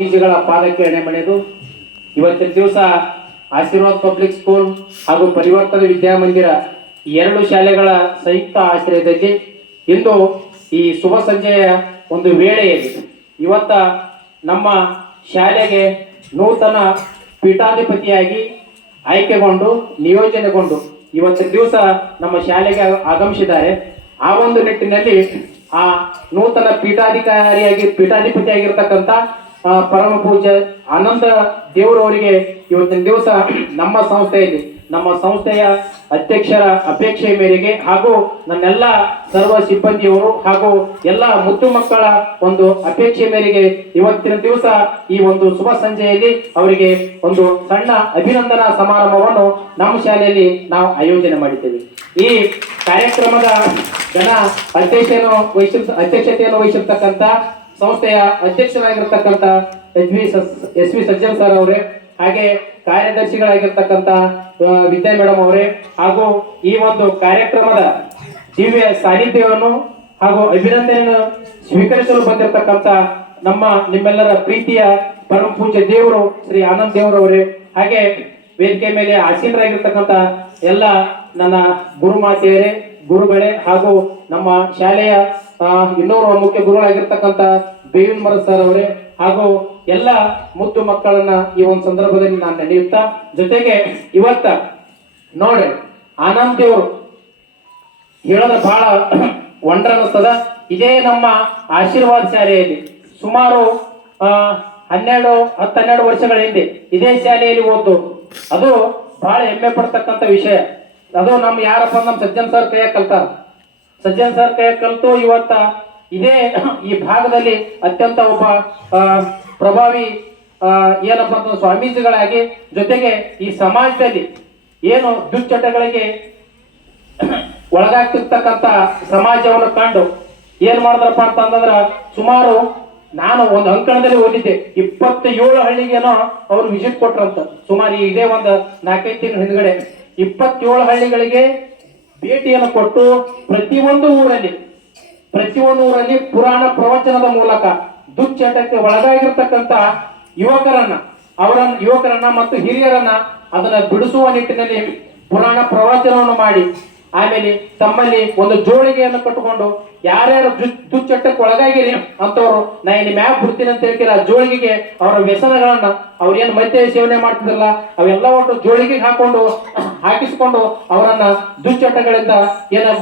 ಬೀಜಗಳ ಪಾಲಕ್ಕೆ ಎಣೆ ಮಳೆದು ಇವತ್ತಿನ ದಿವಸ ಆಶೀರ್ವಾದ್ ಪಬ್ಲಿಕ್ ಸ್ಕೂಲ್ ಹಾಗೂ ಪರಿವರ್ತನೆ ವಿದ್ಯಾಮಂದಿರ ಎರಡು ಶಾಲೆಗಳ ಸಂಯುಕ್ತ ಆಶ್ರಯದಲ್ಲಿ ಇಂದು ಈ ಶುಭ ಸಂಜೆಯ ಒಂದು ವೇಳೆಯಲ್ಲಿ ಇವತ್ತ ನಮ್ಮ ಶಾಲೆಗೆ ನೂತನ ಪೀಠಾಧಿಪತಿಯಾಗಿ ಆಯ್ಕೆಗೊಂಡು ನಿಯೋಜನೆಗೊಂಡು ಇವತ್ತಿನ ದಿವಸ ನಮ್ಮ ಶಾಲೆಗೆ ಆಗಮಿಸಿದ್ದಾರೆ. ಆ ಒಂದು ನಿಟ್ಟಿನಲ್ಲಿ ಆ ನೂತನ ಪೀಠಾಧಿಪತಿಯಾಗಿರ್ತಕ್ಕಂಥ ಪರಮ ಪೂಜ್ಯ ಆನಂದ ದೇವರವರಿಗೆ ಇವತ್ತಿನ ದಿವಸ ನಮ್ಮ ಸಂಸ್ಥೆಯ ಅಧ್ಯಕ್ಷರ ಅಪೇಕ್ಷೆ ಮೇರೆಗೆ ಹಾಗೂ ನನ್ನೆಲ್ಲ ಸರ್ವ ಸಿಬ್ಬಂದಿಯವರು ಹಾಗೂ ಎಲ್ಲ ಮುದ್ದು ಮಕ್ಕಳ ಒಂದು ಅಪೇಕ್ಷೆ ಮೇರೆಗೆ ಇವತ್ತಿನ ದಿವಸ ಈ ಒಂದು ಶುಭ ಸಂಜೆಯಲ್ಲಿ ಅವರಿಗೆ ಒಂದು ಸಣ್ಣ ಅಭಿನಂದನಾ ಸಮಾರಂಭವನ್ನು ನಮ್ಮ ಶಾಲೆಯಲ್ಲಿ ನಾವು ಆಯೋಜನೆ ಮಾಡಿದ್ದೇವೆ. ಈ ಕಾರ್ಯಕ್ರಮದ ಅಧ್ಯಕ್ಷತೆಯನ್ನು ವಹಿಸಿರ್ತಕ್ಕಂಥ ಸಂಸ್ಥೆಯ ಅಧ್ಯಕ್ಷರಾಗಿರ್ತಕ್ಕಂಥ ಎಸ್ ವಿ ಸಜ್ಜನ್ ಸರ್ ಅವರೇ, ಹಾಗೆ ಕಾರ್ಯದರ್ಶಿಗಳಾಗಿರ್ತಕ್ಕಂಥ ವಿದ್ಯಾ ಮೇಡಮ್ ಅವರೇ, ಹಾಗೂ ಈ ಒಂದು ಕಾರ್ಯಕ್ರಮದ ದಿವ್ಯ ಸಾನ್ನಿಧ್ಯವನ್ನು ಹಾಗೂ ಅಭಿನಂದನೆಯನ್ನು ಸ್ವೀಕರಿಸಲು ಬಂದಿರತಕ್ಕಂಥ ನಿಮ್ಮೆಲ್ಲರ ಪ್ರೀತಿಯ ಪರಮ ಪೂಜ್ಯ ದೇವರು ಶ್ರೀ ಆನಂದ್ ದೇವರವರೇ, ಹಾಗೆ ವೇದಿಕೆ ಮೇಲೆ ಆಸೀನರಾಗಿರ್ತಕ್ಕಂಥ ಎಲ್ಲ ನನ್ನ ಗುರುಮಾತೆಯರೇ, ಗುರುಗಳೇ, ಹಾಗೂ ನಮ್ಮ ಶಾಲೆಯ ಇನ್ನೂರು ಮುಖ್ಯ ಗುರುಗಳಾಗಿರ್ತಕ್ಕಂಥ ಬೇವಿನ ಮರ ಸರ್ ಅವರೇ, ಹಾಗೂ ಎಲ್ಲ ಮುದ್ದು ಮಕ್ಕಳನ್ನ ಈ ಒಂದು ಸಂದರ್ಭದಲ್ಲಿ ನಾನು ನೆನೆಯುತ್ತಾ, ಜೊತೆಗೆ ಇವತ್ತ ನೋಡಿ ಆನಂದ್ ದೇವರು ಹೇಳೋದ ಬಹಳ ವಂಡರ್ ಅನ್ನಿಸ್ತದ. ಇದೇ ನಮ್ಮ ಆಶೀರ್ವಾದ ಶಾಲೆಯಲ್ಲಿ ಸುಮಾರು 10-12 ವರ್ಷಗಳ ಹಿಂದೆ ಇದೇ ಶಾಲೆಯಲ್ಲಿ ಓದ್ದು, ಅದು ಬಹಳ ಹೆಮ್ಮೆ ಪಡ್ತಕ್ಕಂಥ ವಿಷಯ. ಅದು ನಮ್ಮ ಯಾರಪ್ಪ ನಮ್ಮ ಸಜ್ಜನ್ ಸರ್ ಕೈಯಾಗ ಕಲ್ತಾರ. ಸಜ್ಜನ್ ಸರ್ ಕೈಯಾಗ ಕಲ್ತು ಇವತ್ತ ಇದೇ ಈ ಭಾಗದಲ್ಲಿ ಅತ್ಯಂತ ಒಬ್ಬ ಪ್ರಭಾವಿ ಏನಪ್ಪ ಅಂತ ಸ್ವಾಮೀಜಿಗಳಾಗಿ, ಜೊತೆಗೆ ಈ ಸಮಾಜದಲ್ಲಿ ಏನು ದುಶ್ಚಟಗಳಿಗೆ ಒಳಗಾಗ್ತಿರ್ತಕ್ಕಂಥ ಸಮಾಜವನ್ನು ಕಂಡು ಏನ್ ಮಾಡಿದ್ರಪ್ಪ ಅಂತಂದ್ರ, ಸುಮಾರು ನಾನು ಒಂದು ಅಂಕಣದಲ್ಲಿ ಓದಿದ್ದೆ, 27 ಹಳ್ಳಿಗೇನೋ ಅವ್ರು ವಿಸಿಟ್ ಕೊಟ್ರಂತ. ಸುಮಾರು ಇದೇ ಒಂದು 4-5 ತಿಂಗಳ ಹಿಂದ್ಗಡೆ 27 ಹಳ್ಳಿಗಳಿಗೆ ಭೇಟಿಯನ್ನು ಕೊಟ್ಟು ಪ್ರತಿಯೊಂದು ಊರಲ್ಲಿ ಪುರಾಣ ಪ್ರವಚನದ ಮೂಲಕ ದುಶ್ಚಟಕ್ಕೆ ಒಳಗಾಗಿರ್ತಕ್ಕಂಥ ಯುವಕರನ್ನ ಮತ್ತು ಹಿರಿಯರನ್ನ ಅದನ್ನ ಬಿಡಿಸುವ ನಿಟ್ಟಿನಲ್ಲಿ ಪುರಾಣ ಪ್ರವಚನವನ್ನು ಮಾಡಿ, ಆಮೇಲೆ ತಮ್ಮಲ್ಲಿ ಒಂದು ಜೋಳಿಗೆಯನ್ನು ಕಟ್ಟಿಕೊಂಡು ಯಾರ್ಯಾರು ದುಶ್ಚಟಕ್ಕೆ ಒಳಗಾಗಿರಿ ಅಂತವ್ರು ನಾ ಇಲ್ಲಿ ಮ್ಯಾಪ್ ಬಿಡ್ತೀನಿ ಅಂತ ಹೇಳ್ತೀರ, ಆ ಜೋಳಿಗೆಗೆ ಅವರ ವ್ಯಸನಗಳನ್ನ ಅವ್ರೇನು ಮದ್ಯ ಸೇವನೆ ಮಾಡ್ತಿದ್ರಲ್ಲ ಅವೆಲ್ಲ ಒಟ್ಟು ಜೋಳಿಗೆಗೆ ಹಾಕಿಸ್ಕೊಂಡು ಅವರನ್ನ ದುಶ್ಚಟಗಳಿಂದ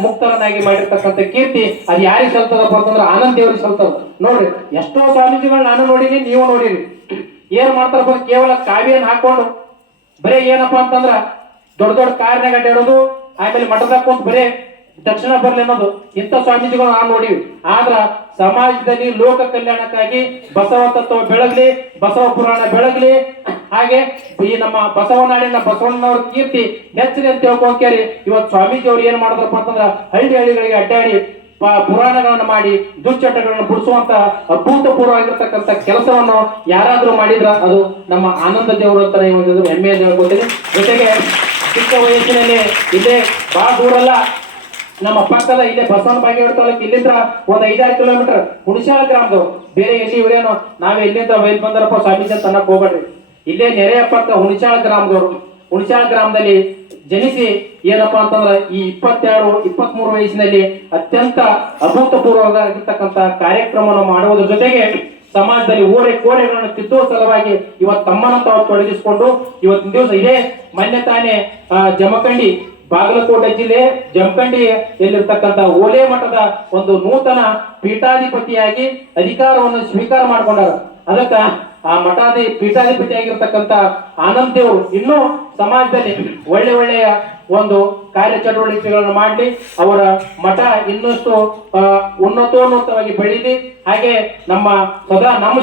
ಮುಕ್ತರನ್ನಾಗಿ ಮಾಡಿರ್ತಕ್ಕಂಥ ಕೀರ್ತಿ ಅದು ಯಾರಿಗೆ ಸಲ್ತದಪ್ಪ ಅಂತಂದ್ರೆ ಆನಂದ್ ದೇವ್ರಿಗೆ ಸಲ್ತದ. ನೋಡ್ರಿ, ಎಷ್ಟೋ ಸ್ವಾಮೀಜಿಗಳು ನಾನು ನೋಡಿನಿ, ನೀವು ನೋಡಿರಿ. ಏನ್ ಮಾಡ್ತಾರಪ್ಪ, ಕೇವಲ ಕಾವಿಯನ್ನು ಹಾಕೊಂಡು ಬರೀ ಏನಪ್ಪಾ ಅಂತಂದ್ರ ದೊಡ್ಡ ದೊಡ್ಡ ಕಾರ್ನಾಗ ಅಡ್ಡಾಡೋದು, ಆಮೇಲೆ ಮಠದಾಗ ಕುಂತ ಬರೇ ದಕ್ಷಿಣ ಬರ್ಲಿ ಅನ್ನೋದು, ಇಂಥ ಸ್ವಾಮೀಜಿಗಳು ನಾವು ನೋಡಿವಿ. ಆದ್ರ ಸಮಾಜದಲ್ಲಿ ಲೋಕ ಕಲ್ಯಾಣಕ್ಕಾಗಿ ಬಸವ ತತ್ವ ಬೆಳಗ್ಲಿ, ಬಸವ ಪುರಾಣ ಬೆಳಗ್ಲಿ, ಹಾಗೆ ಈ ನಮ್ಮ ಬಸವನಾಡಿನ ಬಸವಣ್ಣನವ್ರ ಕೀರ್ತಿ ಹೆಚ್ಚಿದೆ ಅಂತ ಹೇಳ್ಕೊಂಡ್ರಿ. ಇವತ್ತು ಸ್ವಾಮೀಜಿ ಅವ್ರು ಏನ್ ಮಾಡಿದ್ರಪ್ಪ ಅಂತಂದ್ರ ಹಳ್ಳಿಗಳಿಗೆ ಅಡ್ಡಾಡಿ ಪುರಾಣಗಳನ್ನು ಮಾಡಿ ದುಶ್ಚಟಗಳನ್ನು ಬಿಡಿಸುವಂತ ಅಭೂತಪೂರ್ವ ಆಗಿರ್ತಕ್ಕಂಥ ಕೆಲಸವನ್ನು ಯಾರಾದ್ರೂ ಮಾಡಿದ್ರ ಅದು ನಮ್ಮ ಆನಂದ ದೇವರು ಅಂತಾನೆ ಹೆಮ್ಮೆ ಹೇಳ್ಕೊತೀನಿ. ಜೊತೆಗೆ ಚಿಕ್ಕ ವಯಸ್ಸಿನಲ್ಲಿ ಇಲ್ಲೇ ಬಹಳ ದೂರಲ್ಲ, ನಮ್ಮ ಪಕ್ಕದ ಇಲ್ಲೇ ಬಸವನ ಬಾಗೇವಾಡಿ ತಾಲೂಕು, ಇಲ್ಲಿಂದ ಒಂದು 5-6 ಕಿಲೋಮೀಟರ್ ಹುಣಸಾಳ ಗ್ರಾಮದವ್ರು. ಬೇರೆ ಎಲ್ಲಿ ಇವರೇನು ನಾವ್ ಎಲ್ಲಿಂದ ಬೈಲ್ ಬಂದಾರಪ್ಪ ಸ್ವಾಮೀಜಿ ಅಂತ ಅನ್ನಕ್ ಹೋಗ್ಬೇಡ್ರಿ. ಇಲ್ಲೇ ನೆರೆಯ ಪಕ್ಕ ಹುಣಸಾಳ ಗ್ರಾಮದವರು. ಹುಣಸಾಳ ಗ್ರಾಮದಲ್ಲಿ ಜನಿಸಿ ಏನಪ್ಪಾ ಅಂತಂದ್ರೆ ಈ 22-23 ವಯಸ್ಸಿನಲ್ಲಿ ಅತ್ಯಂತ ಅಭೂತಪೂರ್ವವಾಗಿರ್ತಕ್ಕಂಥ ಕಾರ್ಯಕ್ರಮವನ್ನು ಮಾಡುವುದರ ಜೊತೆಗೆ ಸಮಾಜದಲ್ಲಿ ಕೋರೆಗಳನ್ನು ತಿದ್ದುವ ಸಲುವಾಗಿ ಇವತ್ತು ತಮ್ಮನ್ನು ತಾವು ತೊಡಗಿಸಿಕೊಂಡು ಇವತ್ತಿನ ದಿವಸ ಇದೇ ಮೊನ್ನೆ ತಾನೇ ಜಮಖಂಡಿ, ಬಾಗಲಕೋಟೆ ಜಿಲ್ಲೆ ಜಮಖಂಡಿಯಲ್ಲಿರ್ತಕ್ಕಂಥ ಓಲೆ ಮಠದ ಒಂದು ನೂತನ ಪೀಠಾಧಿಪತಿಯಾಗಿ ಅಧಿಕಾರವನ್ನು ಸ್ವೀಕಾರ ಮಾಡಿಕೊಂಡಾರ. ಅದಕ್ಕ ಆ ಪೀಠಾಧಿಪತಿಯಾಗಿರ್ತಕ್ಕಂಥ ಆನಂದ್ ದೇವರು ಇನ್ನೂ ಸಮಾಜದಲ್ಲಿ ಒಳ್ಳೆಯ ಒಂದು ಕಾರ್ಯಚಟುವಟಿಕೆಗಳನ್ನು ಮಾಡಿ ಅವರ ಮಠ ಇನ್ನಷ್ಟು ಉನ್ನತೋನ್ನತವಾಗಿ ಬೆಳೀಲಿ. ಹಾಗೆ ನಮ್ಮ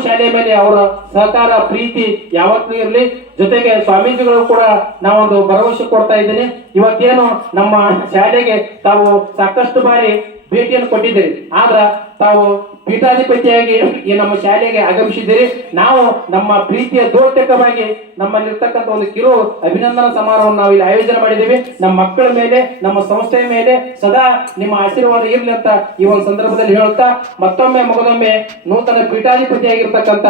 ಶಾಲೆಯ ಮೇಲೆ ಅವರ ಸಹಕಾರ ಪ್ರೀತಿ ಯಾವತ್ತೂ ಇರಲಿ. ಜೊತೆಗೆ ಸ್ವಾಮೀಜಿಗಳು ಕೂಡ ನಾವೊಂದು ಭರವಸೆ ಕೊಡ್ತಾ ಇದ್ದೀನಿ. ಇವತ್ತೇನು ನಮ್ಮ ಶಾಲೆಗೆ ತಾವು ಸಾಕಷ್ಟು ಬಾರಿ ಭೇಟಿಯನ್ನು ಕೊಟ್ಟಿದ್ದೀರಿ, ಆದ್ರ ತಾವು ಪೀಠಾಧಿಪತಿಯಾಗಿ ಈ ನಮ್ಮ ಶಾಲೆಗೆ ಆಗಮಿಸಿದ್ದೀರಿ. ನಾವು ನಮ್ಮ ಪ್ರೀತಿಯ ದೋರ್ತಕವಾಗಿ ನಮ್ಮಲ್ಲಿರ್ತಕ್ಕಂಥ ಒಂದು ಕಿರು ಅಭಿನಂದನಾ ಸಮಾರೋಹವನ್ನು ನಾವು ಇಲ್ಲಿ ಆಯೋಜನೆ ಮಾಡಿದ್ದೀವಿ. ನಮ್ಮ ಮಕ್ಕಳ ಮೇಲೆ, ನಮ್ಮ ಸಂಸ್ಥೆಯ ಮೇಲೆ ಸದಾ ನಿಮ್ಮ ಆಶೀರ್ವಾದ ಇರಲಿ ಅಂತ ಈ ಒಂದು ಸಂದರ್ಭದಲ್ಲಿ ಹೇಳುತ್ತಾ, ಮತ್ತೊಮ್ಮೆ ಮಗದೊಮ್ಮೆ ನೂತನ ಪೀಠಾಧಿಪತಿಯಾಗಿರ್ತಕ್ಕಂಥ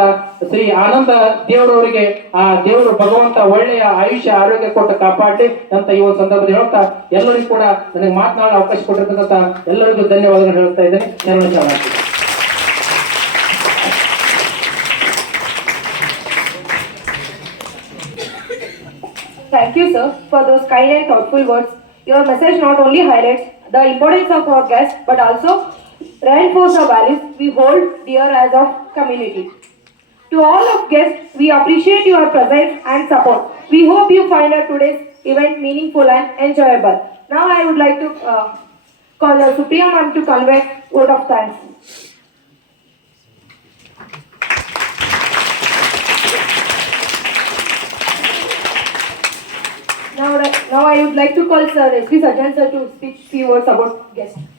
ಶ್ರೀ ಆನಂದ ದೇವರವರಿಗೆ ಆ ದೇವರು ಭಗವಂತ ಒಳ್ಳೆಯ ಆಯುಷ್ಯ ಆರೋಗ್ಯ ಕೊಟ್ಟು ಕಾಪಾಡಲಿ ಅಂತ ಈ ಒಂದು ಸಂದರ್ಭದಲ್ಲಿ ಹೇಳ್ತಾ, ಎಲ್ಲರಿಗೂ ಕೂಡ ನನಗೆ ಮಾತನಾಡಲು ಅವಕಾಶ ಕೊಟ್ಟಿರ್ತಕ್ಕಂಥ ಎಲ್ಲರಿಗೂ ಧನ್ಯವಾದಗಳು ಹೇಳ್ತಾ ಇದ್ದೇನೆ. Thank you, sir, for those kind and thoughtful words. Your message not only highlights the importance of our guests, but also reinforces the values we hold dear as a community. To all of guests, we appreciate your presence and support. We hope you find today's event meaningful and enjoyable. Now I would like to call Supriya ma'am to convey word of thanks. Now I would like to call Sir S.B. Sajjan sir to speak few words about guests.